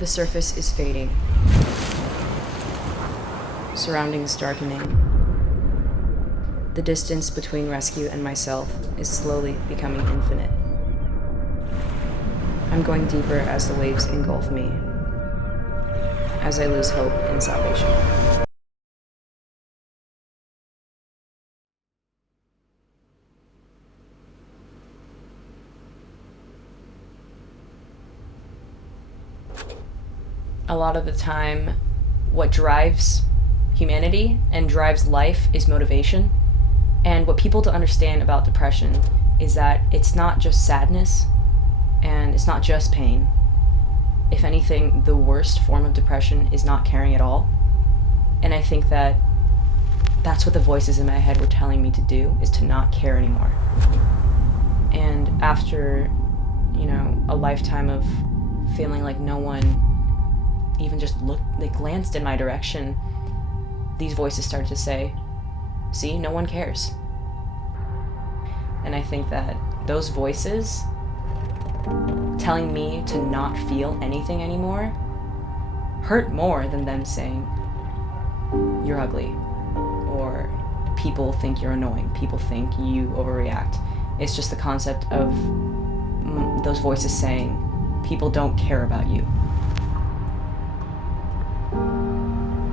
The surface is fading. Surroundings darkening. The distance between rescue and myself is slowly becoming infinite. I'm going deeper as the waves engulf me, as I lose hope in salvation. A lot of the time, what drives humanity and drives life is motivation. And what people don't understand about depression is that it's not just sadness and it's not just pain. If anything, the worst form of depression is not caring at all. And I think that that's what the voices in my head were telling me to do, is to not care anymore. And after, a lifetime of feeling like no one even just glanced in my direction, these voices started to say, see, no one cares. And I think that those voices telling me to not feel anything anymore hurt more than them saying, you're ugly, or people think you're annoying, people think you overreact. It's just the concept of those voices saying, people don't care about you.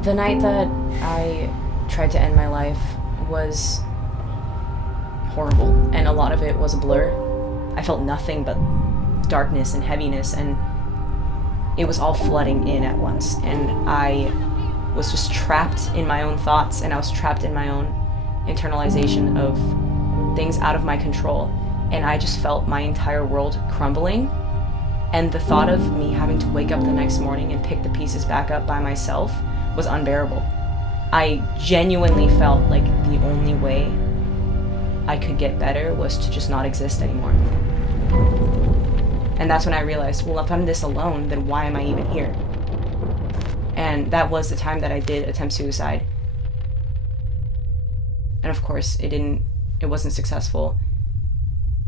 The night that I tried to end my life was horrible, and a lot of it was a blur. I felt nothing but darkness and heaviness, and it was all flooding in at once, and I was just trapped in my own thoughts, and I was trapped in my own internalization of things out of my control, and I just felt my entire world crumbling. And the thought of me having to wake up the next morning and pick the pieces back up by myself was unbearable. I genuinely felt like the only way I could get better was to just not exist anymore. And that's when I realized, well, if I'm this alone, then why am I even here? And that was the time that I did attempt suicide. And of course, it wasn't successful.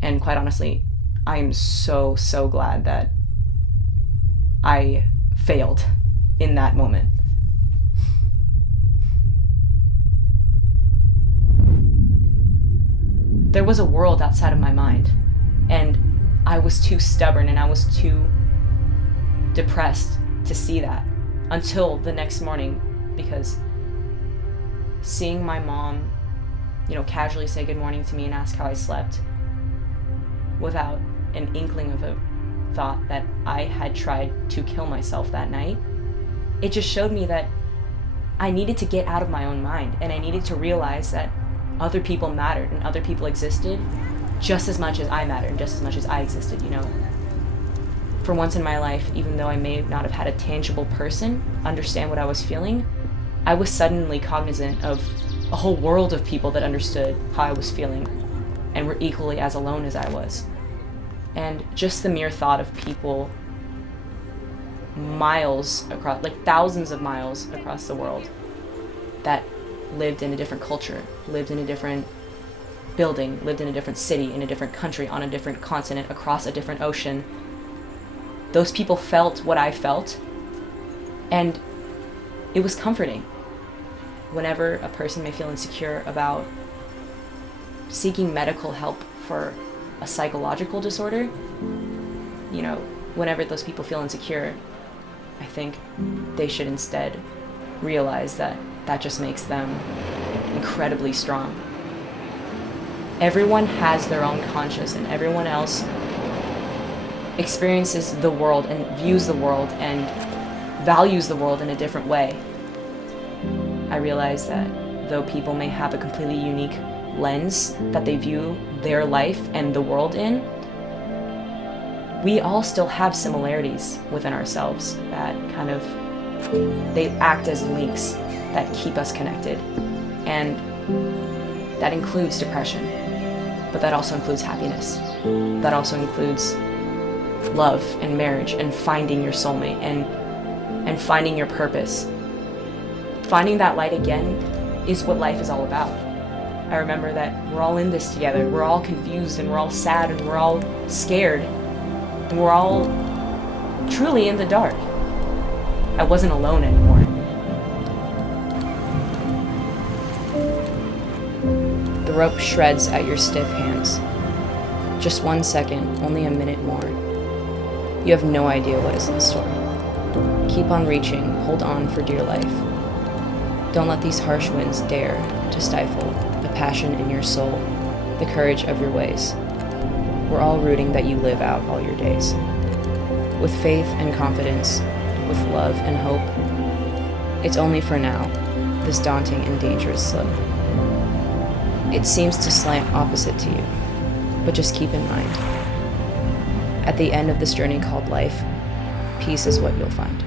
And quite honestly, I am so, so glad that I failed in that moment. There was a world outside of my mind, and I was too stubborn and I was too depressed to see that until the next morning, because seeing my mom, casually say good morning to me and ask how I slept without an inkling of a thought that I had tried to kill myself that night, it just showed me that I needed to get out of my own mind, and I needed to realize that other people mattered and other people existed just as much as I mattered and just as much as I existed, For once in my life, even though I may not have had a tangible person understand what I was feeling, I was suddenly cognizant of a whole world of people that understood how I was feeling and were equally as alone as I was. And just the mere thought of people miles across, like thousands of miles across the world, that lived in a different culture, lived in a different building, lived in a different city, in a different country, on a different continent, across a different ocean. Those people felt what I felt, and it was comforting. Whenever a person may feel insecure about seeking medical help for a psychological disorder, whenever those people feel insecure, I think they should instead realize that just makes them incredibly strong. Everyone has their own conscience, and everyone else experiences the world and views the world and values the world in a different way. I realize that though people may have a completely unique lens that they view their life and the world in, we all still have similarities within ourselves that they act as links that keep us connected. And that includes depression, but that also includes happiness. That also includes love and marriage and finding your soulmate and finding your purpose. Finding that light again is what life is all about. I remember that we're all in this together. We're all confused and we're all sad and we're all scared and we're all truly in the dark. I wasn't alone anymore. The rope shreds at your stiff hands. Just 1 second, only a minute more. You have no idea what is in store. Keep on reaching, hold on for dear life. Don't let these harsh winds dare to stifle the passion in your soul, the courage of your ways. We're all rooting that you live out all your days. With faith and confidence, with love and hope. It's only for now, this daunting and dangerous slope. It seems to slant opposite to you, but just keep in mind, at the end of this journey called life, peace is what you'll find.